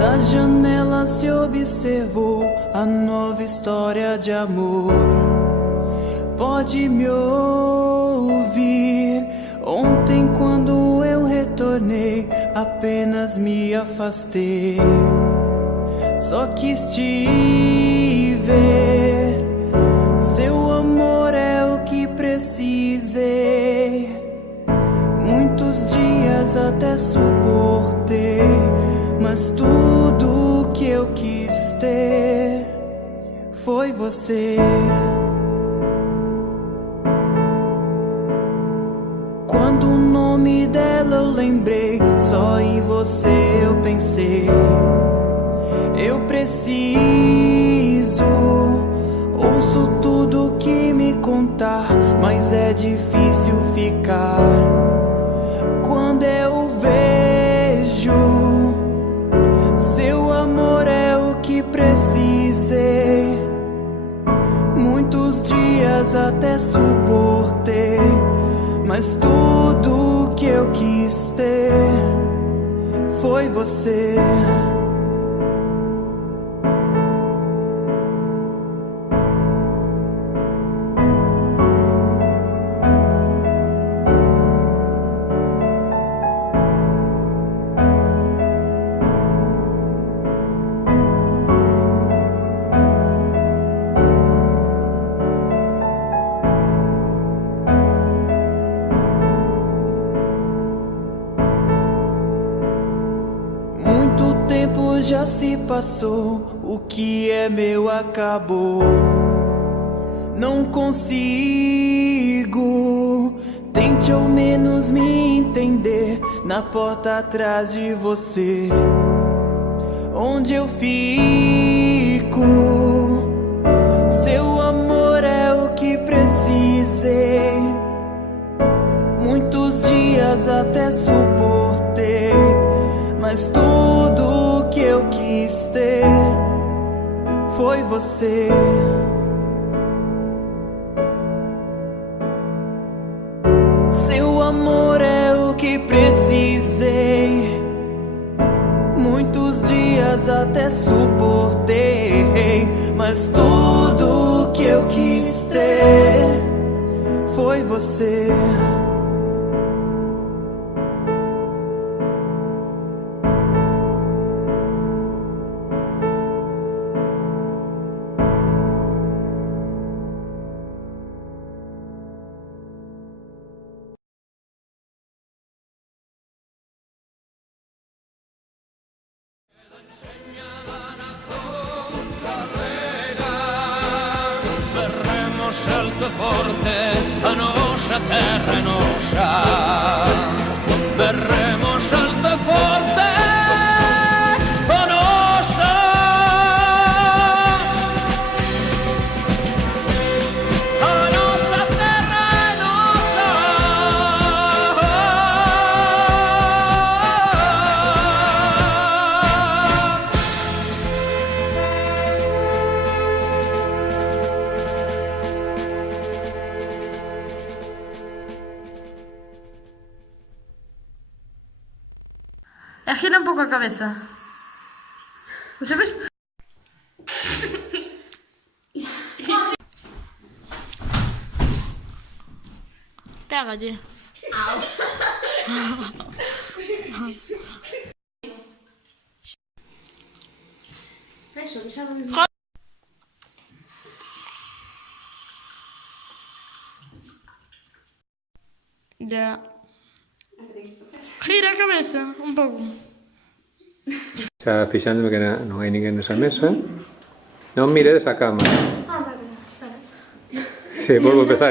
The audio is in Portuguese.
Da janela se observou a nova história de amor. Pode me ouvir. Ontem, quando eu retornei, apenas me afastei. Só quis te ver. Seu amor é o que precisei. Muitos dias até suportei, mas tudo que eu quis ter foi você. Quando o nome dela eu lembrei, só em você eu pensei. Eu preciso, ouço tudo que me contar, mas é difícil ficar. Quando eu vejo, seu amor é o que precisei. Muitos dias até suportei, mas tudo que eu quis ter foi você. Muito tempo já se passou, o que é meu acabou. Não consigo, tente ao menos me entender. Na porta atrás de você, onde eu fico, seu amor é o que precisei. Muitos dias até suportei, mas tudo que eu quis ter foi você. Seu amor é o que precisei. Muitos dias até suportei, mas tudo que eu quis ter foi você. Salto forte, a nosa terra é nosa. Berremos salto forte, a nosa. A nosa terra é nosa. Gira un poco a cabeza. ¿Sabes? Pégate. Ya. Gira a cabeza un pouco. Xa fixándome que non hai ninguén nesa mesa. Non miredes a cama. Ah, vale, espera. Se volvo a empezar.